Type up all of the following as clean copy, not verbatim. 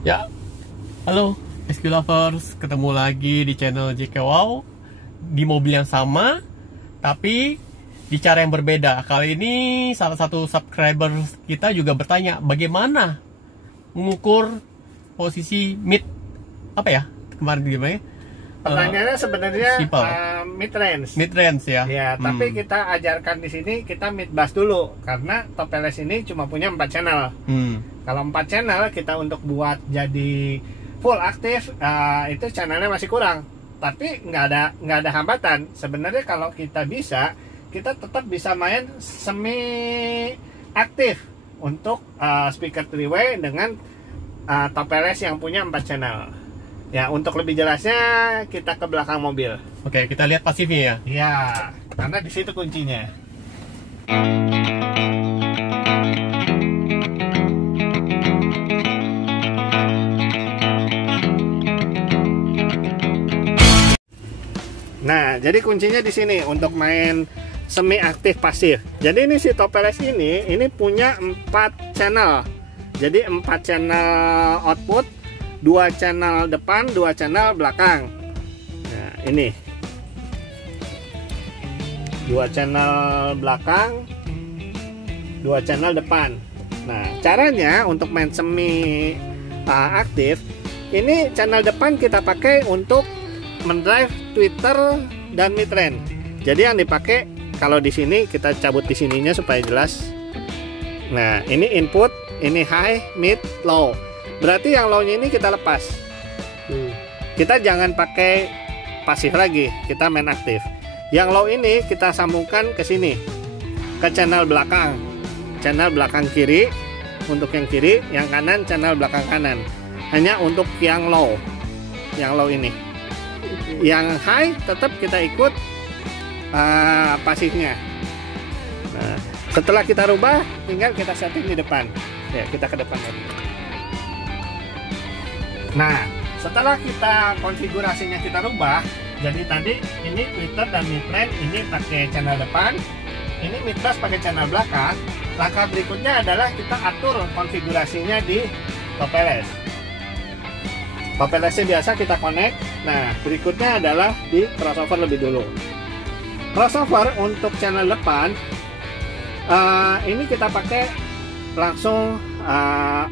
Ya, halo SQ Lovers, ketemu lagi di channel JK Wow di mobil yang sama, tapi di cara yang berbeda. Kali ini salah satu subscriber kita juga bertanya bagaimana mengukur posisi mid, apa ya kemarin gimana ya? Pertanyaannya sebenarnya mid range. Mid range ya. Ya, tapi kita ajarkan di sini kita mid bass dulu karena Top LS ini cuma punya 4 channel. Kalau 4 channel kita untuk buat jadi full aktif itu channelnya masih kurang. Tapi nggak ada hambatan. Sebenarnya kalau kita bisa, kita tetap bisa main semi aktif untuk speaker 3-way dengan Top LS yang punya 4 channel. Ya, untuk lebih jelasnya kita ke belakang mobil. Oke, kita lihat pasifnya ya. Ya, karena di situ kuncinya. Nah, jadi kuncinya di sini untuk main semi aktif pasif. Jadi ini si Top LS ini punya 4 channel. Jadi 4 channel output, 2 channel depan, 2 channel belakang. Nah, ini 2 channel belakang, 2 channel depan. Nah, caranya untuk main semi aktif, ini channel depan kita pakai untuk mendrive tweeter dan midrange. Jadi yang dipakai kalau di sini kita cabut di sininya supaya jelas. Nah, ini input, ini high, mid, low. Berarti yang low-nya ini kita lepas. Kita jangan pakai pasif lagi, kita main aktif. Yang low ini kita sambungkan ke sini, ke channel belakang. Channel belakang kiri untuk yang kiri, yang kanan channel belakang kanan. Hanya untuk yang low. Yang low ini. Yang high tetap kita ikut pasifnya. Nah, setelah kita rubah, tinggal kita setting di depan. Ya, kita ke depan lagi. Nah, setelah kita konfigurasinya kita rubah, jadi tadi ini tweeter dan midrange ini pakai channel depan, ini mid bass pakai channel belakang. Langkah berikutnya adalah kita atur konfigurasinya di Top LS. Top LS biasa kita connect. Nah, berikutnya adalah di crossover lebih dulu. Crossover untuk channel depan ini kita pakai langsung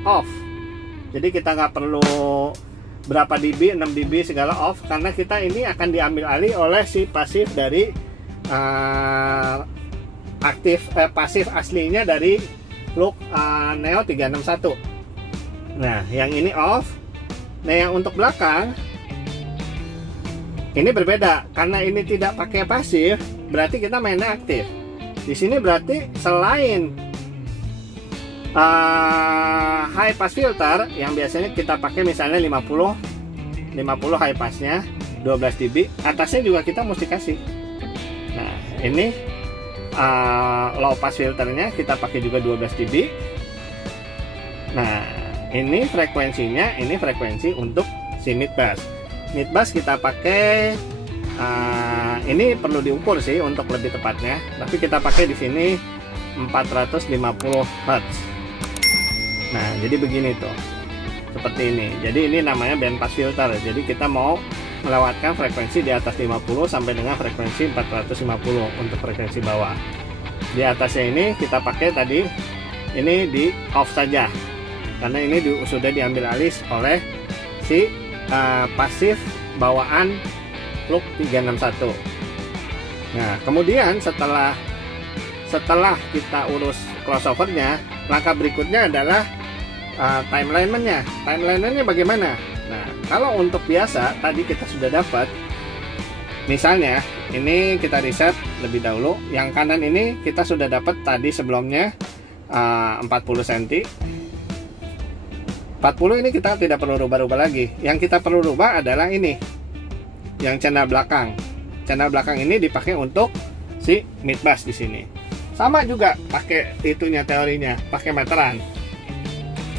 off. Jadi kita nggak perlu berapa dB, 6 dB segala off, karena kita ini akan diambil alih oleh si pasif dari pasif aslinya dari plug Neo 361. Nah, yang ini off. Nah, yang untuk belakang ini berbeda karena ini tidak pakai pasif, berarti kita mainnya aktif. Di sini berarti selain high pass filter yang biasanya kita pakai misalnya 50 high passnya 12 dB, atasnya juga kita mesti kasih. Nah, ini low pass filternya kita pakai juga 12 dB. Nah, ini frekuensinya, ini frekuensi untuk si mid bass. Mid bass kita pakai ini perlu diukur sih untuk lebih tepatnya, tapi kita pakai di sini 450 Hz. Nah, jadi begini tuh, seperti ini. Jadi ini namanya band pass filter. Jadi kita mau melewatkan frekuensi di atas 50 sampai dengan frekuensi 450 untuk frekuensi bawah. Di atasnya ini kita pakai tadi ini di off saja, karena ini sudah diambil alih oleh si pasif bawaan plug 361. Nah, kemudian setelah kita urus crossovernya, langkah berikutnya adalah timeline-nya. Timeline-nya bagaimana? Nah, kalau untuk biasa tadi kita sudah dapat, misalnya ini kita reset lebih dahulu. Yang kanan ini kita sudah dapat tadi sebelumnya 40 cm. 40 ini kita tidak perlu rubah-rubah lagi. Yang kita perlu rubah adalah ini, yang channel belakang. Channel belakang ini dipakai untuk si mid bass di sini. Sama juga pakai itunya, teorinya pakai meteran.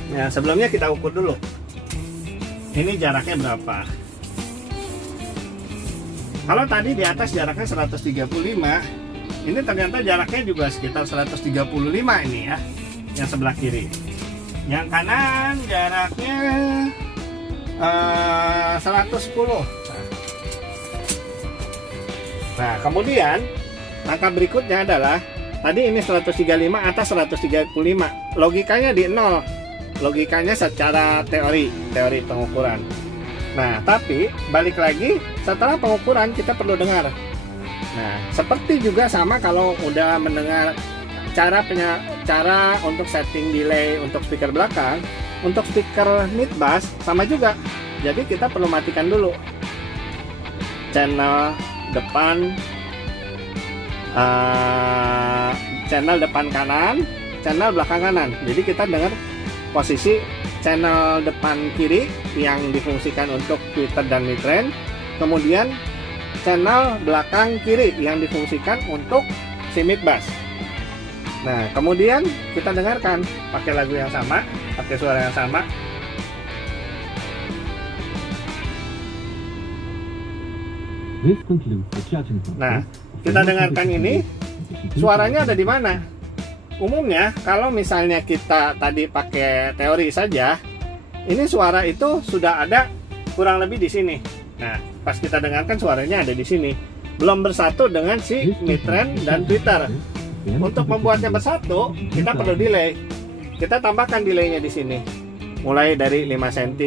Nah, sebelumnya kita ukur dulu. Ini jaraknya berapa? Kalau tadi di atas jaraknya 135, ini ternyata jaraknya juga sekitar 135 ini ya, yang sebelah kiri. Yang kanan jaraknya 110. Nah, kemudian langkah berikutnya adalah tadi ini 135 atas 135. Logikanya di 0. Logikanya secara teori pengukuran. Nah, tapi balik lagi setelah pengukuran kita perlu dengar. Nah, seperti juga sama kalau udah mendengar cara untuk setting delay untuk speaker belakang, untuk speaker mid bass sama juga. Jadi kita perlu matikan dulu channel depan kanan, channel belakang kanan. Jadi kita dengar posisi channel depan kiri yang difungsikan untuk tweeter dan midrange, kemudian channel belakang kiri yang difungsikan untuk si mid bass. Nah, kemudian kita dengarkan pakai lagu yang sama, pakai suara yang sama. Nah, kita dengarkan ini, suaranya ada di mana? Umumnya, kalau misalnya kita tadi pakai teori saja, ini suara itu sudah ada kurang lebih di sini. Nah, pas kita dengarkan suaranya ada di sini, belum bersatu dengan si midrange dan tweeter. Untuk membuatnya bersatu, kita perlu delay. Kita tambahkan delaynya di sini, mulai dari 5 cm,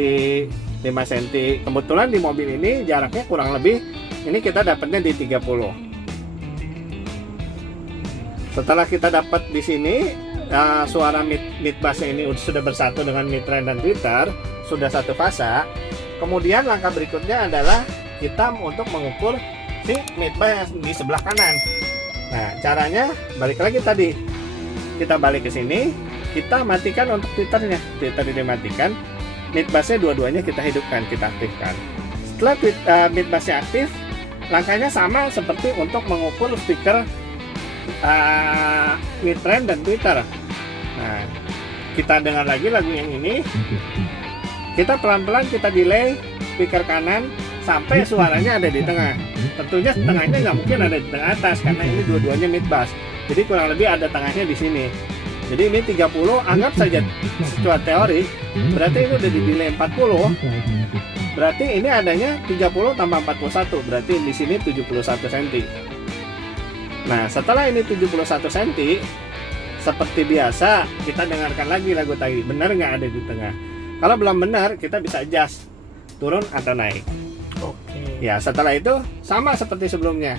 5 cm. Kebetulan di mobil ini jaraknya kurang lebih, ini kita dapatnya di 30. Setelah kita dapat di sini, suara mid bassnya ini sudah bersatu dengan midrange dan tweeter, sudah satu fasa. Kemudian langkah berikutnya adalah kita untuk mengukur si mid bass di sebelah kanan. Nah, caranya balik lagi tadi. Kita balik ke sini, kita matikan untuk tweeternya. Tweeter dimatikan, mid bassnya dua-duanya kita hidupkan, kita aktifkan. Setelah mid bassnya aktif, langkahnya sama seperti untuk mengukur speaker midrange dan tweeter. Nah, kita dengar lagi lagu yang ini. Kita pelan-pelan kita delay speaker kanan sampai suaranya ada di tengah. Tentunya tengahnya nggak mungkin ada di tengah atas karena ini dua-duanya mid bass. Jadi kurang lebih ada tengahnya di sini. Jadi ini 30, anggap saja secara teori, berarti ini udah di delay 40. Berarti ini adanya 30 tambah 41, berarti di sini 71 cm. Nah, setelah ini 71 cm, seperti biasa kita dengarkan lagi lagu tadi, benar nggak ada di tengah. Kalau belum benar, kita bisa adjust turun atau naik. Oke. Ya, setelah itu sama seperti sebelumnya.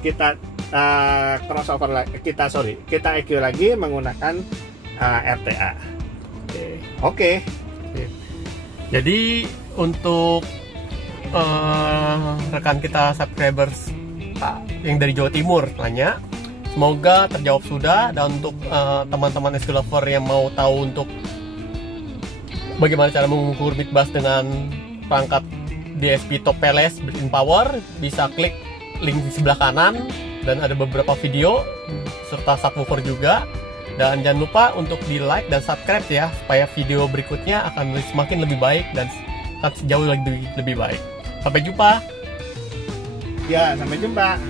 Kita crossover lagi, kita EQ lagi menggunakan RTA. Oke. Jadi untuk rekan kita subscribers yang dari Jawa Timur tanya, semoga terjawab sudah. Dan untuk teman-teman SQ Lover yang mau tahu untuk bagaimana cara mengukur mid bass dengan perangkat DSP Top Peles built-in power, bisa klik link di sebelah kanan dan ada beberapa video serta subwoofer juga. Dan jangan lupa untuk di like dan subscribe ya, supaya video berikutnya akan semakin lebih baik dan jauh lebih baik. Sampai jumpa. Ya, sampai jumpa.